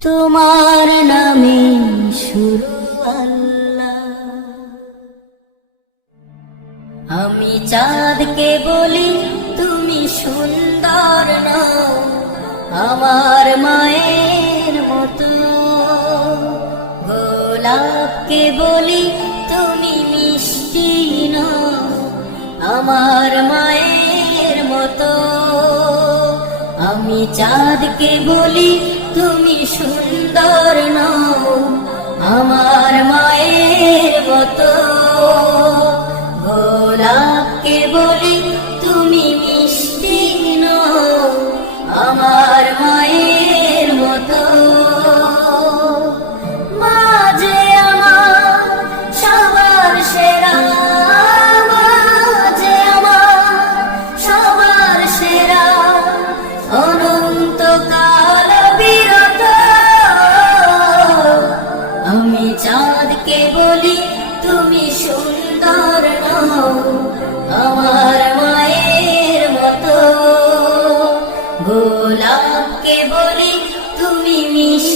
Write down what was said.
তোমার নামে শুরু আল্লাহ। আমি চাঁদকে বলি তুমি সুন্দর নও, আমার মায়ের মতো। গোলাপকে বলি তুমি মিষ্টি নও, আমার মায়ের মতো। আমি চাঁদকে বলি তুমি সুন্দর নও, আমার মায়ের মতো। গোলাপকে বলি তুমি মিষ্টি নও, আমার মায়ের মতো। মা যে আমার সবার সেরা, মা যে আমার সবার সেরা, অনন্তকাল বিরত। আমি চাঁদকে বলি তুমি সুন্দর নও, আমার মায়ের মতো। গোলাপকে বলি তুমি মিষ্টি।